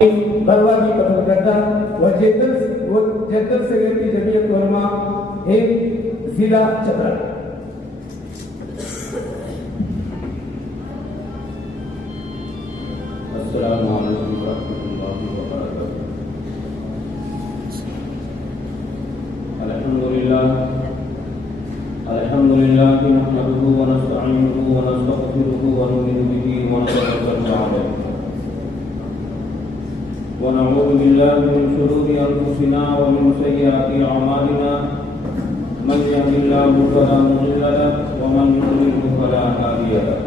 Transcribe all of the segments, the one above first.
बलवा की पत्रकर्ता व जद्दल सगीर की जमीयत उलमा एक जिला चतरा। अस्सलामु अलैकुम व रहमतुल्लाहि व बरकातुहू। अल्हम्दुलिल्लाह नहमदुहु व नस्तईनुहु व नस्तगफिरुहु व नु'मिनु बिही व नतवक्कलु अलैहि व नऊज़ु बिल्लाहि मिन शुरूरि अंफुसिना व मिन सय्यिआति अअमालिना मन यहदिल्लाहु फला मुडिल्ल लहु व मन युद्लिल फला हादिय लहु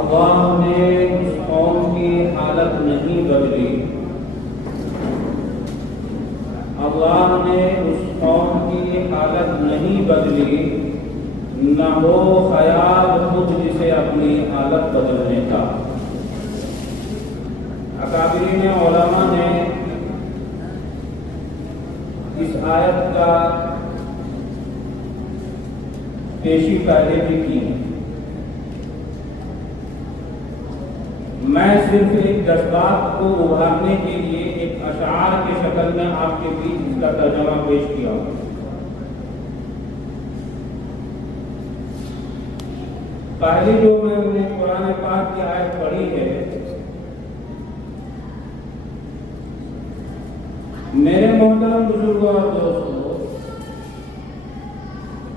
अल्लाह ने उस कौम की हालत नहीं बदली, अल्लाह ने उस कौम की हालत नहीं बदली, न हो ख्याल खुद जिसे अपनी हालत बदलने का। अकाबिरीन उलमा ने इस आयत का पेशी पहले भी की। मैं सिर्फ एक जज्बात को उभारने के लिए एक अशार के शक्ल में आपके बीच इसका तर्जमा पेश किया। पहली जो मैंने कुरान पाक की आयत पढ़ी है, मेरे मोहतरम बुजुर्गों और दोस्तों,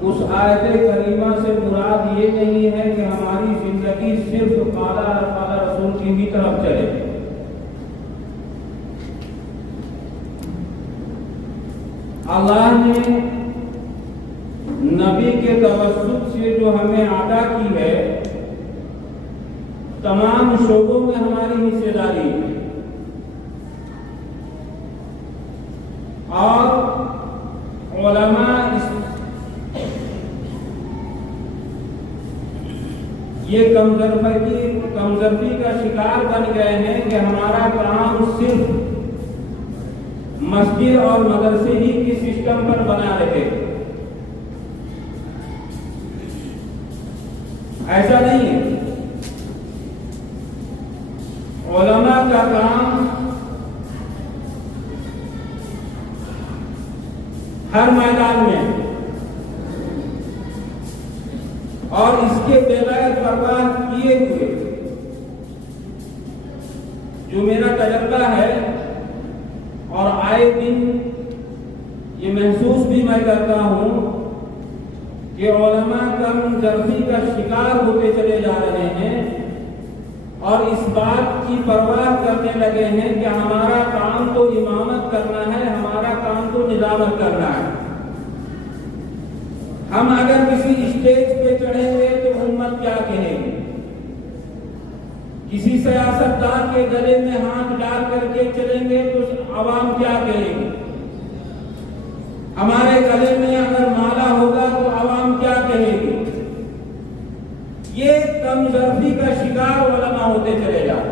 उस आयत करीमा से मुराद ये नहीं है कि हमारी जिंदगी सिर्फ काला रसूल की ही तरफ चले। अल्लाह ने नबी के तवस्सुत से जो हमें अता की है, तमाम शोबों में हमारी हिस्सेदारी है और उलमा ये कमजोरी का शिकार बन गए हैं कि हमारा काम सिर्फ मस्जिद और मदरसे ही की सिस्टम पर बना रहे। ऐसा नहीं है। उलमा का काम हर मैदान में और इसके बगैर परवाह किए हुए, जो मेरा तजर्बा है और आए दिन ये महसूस भी मैं करता हूं कि उलमा कमजोरी का शिकार होते चले जा रहे हैं और इस बात की परवाह करने लगे हैं कि हमारा काम तो इमामत करना है, हमारा काम तो निजामत करना है। हम अगर किसी स्टेज पे चढ़ेंगे तो उम्मत क्या कहेगी, किसी सियासतदान के गले में हाथ डाल करके चलेंगे तो आवाम क्या कहेगी, हमारे गले में अगर माला होगा तो आवाम क्या कहेगी। ये कमजोरी का शिकार उलमा होते चले जाते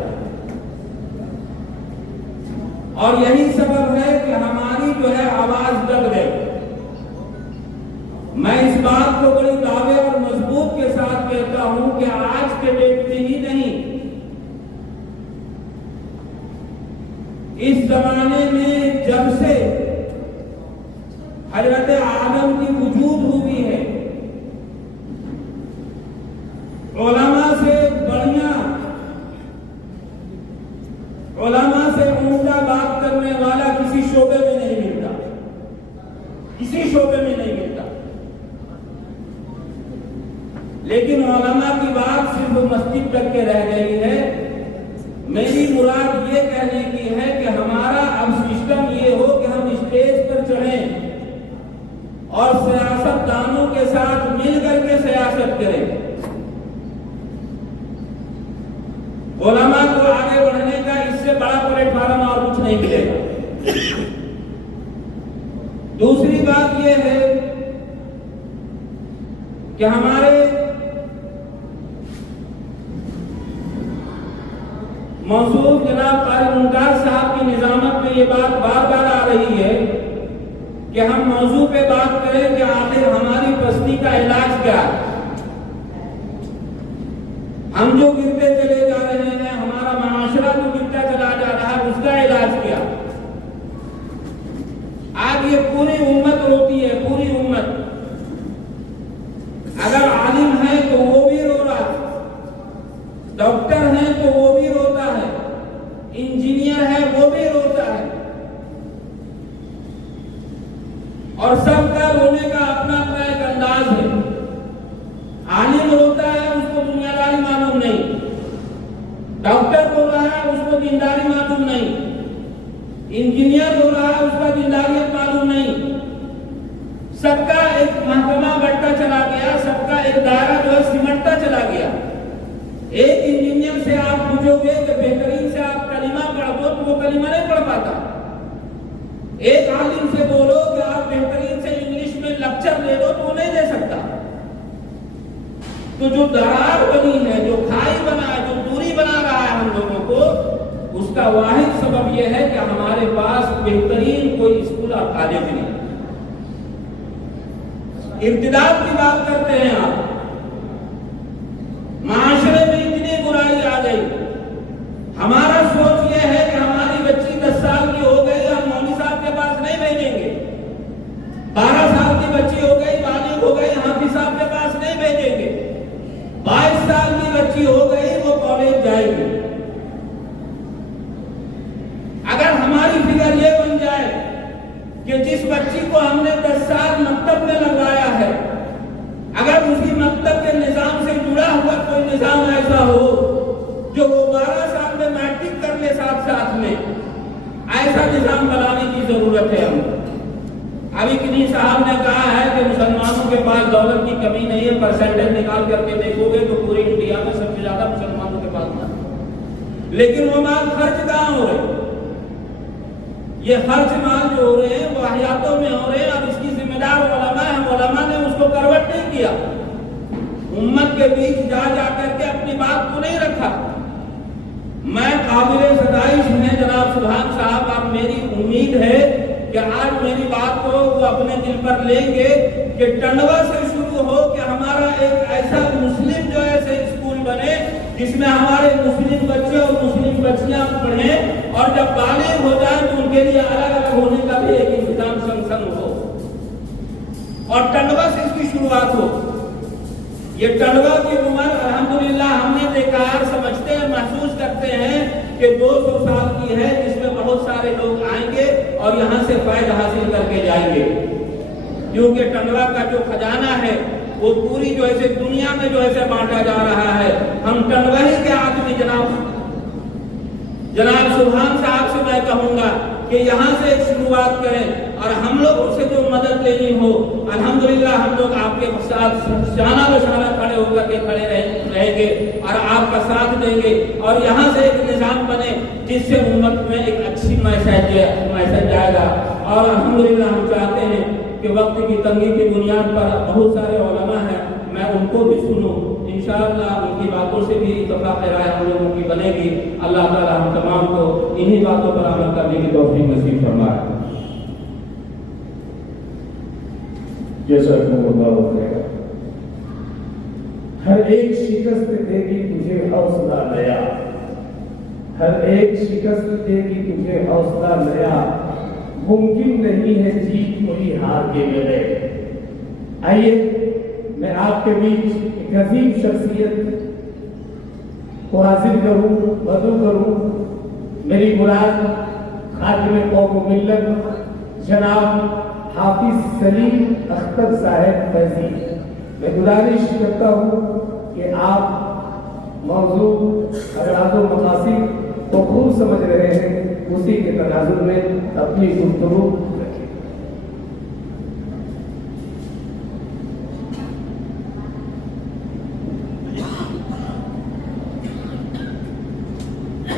और यही सबब है कि हमारी जो है आवाज दब गई। मैं इस बात को बड़ी दावे और मजबूत के साथ कहता हूं कि आज के डेट में ही नहीं, इस जमाने में जब से हजरत आदम की वजूद हुई है, उलमा से बढ़िया, उलमा से ऊंचा बात करने वाला किसी शोबे में नहीं मिलता, किसी शोबे में नहीं मिलता। लेकिन उलमा की बात सिर्फ मस्जिद तक के रह गई है। मेरी मुराद ये कहने की है कि हमारा अब सिस्टम ये हो कि हम स्टेज पर चढ़ें और सियासतदानों के साथ मिलकर के सियासत करें। उलमा को आगे बढ़ने का इससे बड़ा प्लेटफॉर्म और कुछ नहीं मिलेगा। दूसरी बात यह है कि हमारे मौजूद जनाब कारी मुमताज साहब की निजामत में ये बात बार बार आ रही है कि हम मौजू पे बात करें कि आखिर हमारी पस्ती का इलाज क्या है। हम जो गिरते चले जा रहे हैं, हमारा माशरा जो गिरता चला जा रहा है, उसका इलाज क्या। आज ये पूरी उम्मत रोती है, पूरी उम्मत। अगर आलिम है तो वो भी रो रहा है, डॉक्टर है तो वो भी रोता है, इंजीनियर है वो भी रोता है, और सबका रोने का अपना अपना एक अंदाज है। आलिम रोता है, उसको दुनियादारी मालूम नहीं, डॉक्टर रो रहा है, उसको दीनदारी मालूम नहीं, इंजीनियर रो रहा है, उसका दीनदारियत मालूम नहीं। सबका एक महकमा बढ़ता चला गया, सबका एक दायरा जो है सिमटता चला गया। एक इंजीनियर से आप पूछोगे कि बेहतरीन से आप कलिमा पढ़ दो तो वो कलिमा नहीं पढ़ पाता। एक आलिम से बोलो कि आप बेहतरीन से इंग्लिश में लेक्चर ले दो तो वो नहीं दे सकता। तो जो दरार बनी है, जो खाई बना है, जो दूरी बना रहा है हम लोगों को, उसका वाहिद सबब यह है कि हमारे पास बेहतरीन कोई स्कूल और कॉलेज नहीं। इर्तिदाद की बात करते हैं आप, माशरे में इतनी बुराई आ गई। हमारा सोच यह है कि हमारी बच्ची 10 साल की हो गई, हम मौलवी साहब के पास नहीं भेजेंगे। 12 साल की बच्ची हो गई, बालिग हो गई, हाफिज साहब के पास नहीं भेजेंगे। 22 साल की बच्ची हो गई, वो कॉलेज जाएगी। अगर हमारी फिगर ये बन जाए कि जिस बच्ची को हमने 10 साल मकतब में लगवाया है, अगर उसी मकतब के निजाम से जुड़ा हुआ कोई निजाम ऐसा हो जो वो 12 साल में मैट्रिक कर ले साथ साथ में, ऐसा निजाम बनाने की जरूरत है। हम अभी किन्हीं साहब ने कहा है कि मुसलमानों के पास दौलत की कमी नहीं है, परसेंटेज निकाल करके देखोगे तो पूरी इंडिया में सबसे ज्यादा मुसलमानों के पास माल, लेकिन वो माल खर्च कहाँ हो रहे? ये खर्च माल जो हो रहे हैं वो हयातों में हो रहे हैं, और इसकी जिम्मेदार उलमा है। उलमा ने उसको करवट नहीं किया, उम्मत के बीच जा करके अपनी बात को नहीं रखा। मैं काबिल सदाइश है जनाब सुभान साहब, अब मेरी उम्मीद है कि आज मेरी बात को वो अपने दिल पर लेंगे कि टंडवा से शुरू हो कि हमारा एक ऐसा मुस्लिम जो ऐसे स्कूल बने जिसमें हमारे मुस्लिम बच्चे और मुस्लिम बच्चियां पढ़ें, और जब बालिग हो जाए तो उनके लिए अलग अलग होने का भी एक इंतजाम संग हो, और टंडवा से इसकी शुरुआत हो। ये टंडवा की उम्र अल्हम्दुलिल्लाह हमने देखा है, समझते हैं, महसूस करते हैं कि 200 साल की है, जिसमें बहुत सारे लोग आएंगे और यहाँ से फायदा हासिल करके जाएंगे। क्योंकि टंडवा का जो खजाना है वो पूरी जो ऐसे दुनिया में जो ऐसे बांटा जा रहा है। हम टंडवा ही के आदमी जनाब सुभान साहब से मैं कहूंगा कि यहाँ से शुरुआत करें, और हम लोगों से जो मदद लेनी हो, अल्हम्दुलिल्लाह हम लोग आपके साथ शाना बशाना खड़े होकर के खड़े रहेंगे और आपका साथ देंगे, और यहाँ से एक निजाम बने जिससे उम्मत में एक अच्छी मैसेज जाएगा। और अल्हम्दुलिल्लाह हम चाहते हैं कि वक्त की तंगी की बुनियाद पर बहुत सारे उलमा हैं, मैं उनको भी सुनूं, इंशाअल्लाह उनकी बातों से भी इत्तफाक़ राय हम लोगों की बनेगी। अल्लाह ताला हम तमाम को इन्हीं बातों पर अमल करने की तौफीक नसीब फरमाए। हर एक शिकस्त देगी तुझे हौसला नया, हर एक शिकस्त देगी तुझे हौसला नया, मुमकिन नहीं है जीत कोई हार के मिले। आइए मैं आपके बीच एक अजीम शख्सियत को हाजिर करूं, मदू करूं। मेरी मुराद खातिम कौम मिल्लत जनाब हाफिज सलीम अख्तर साहब फैजी। मैं गुजारिश करता हूं कि आप मौजू अगराज़ो मकासिद को खूब समझ रहे हैं, उसी के तनाजुर में अपनी गुफ्तगू रखें।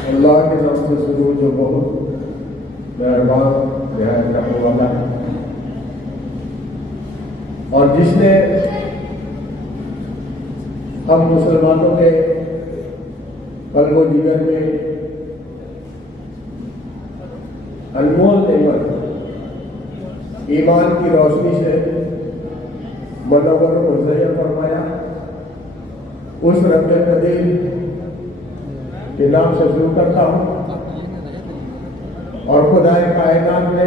अल्लाह के नाम से शुरू जो बहुत मेहरबान रहम करने वाला और जिसने हम मुसलमानों के कल्बो जिगर में अनमोल नेमत ईमान की रोशनी से मनोवर मुज़य्यन फरमाया, उस रब्बे कदीर के नाम से शुरू करता हूँ। और खुदाए कायनात ने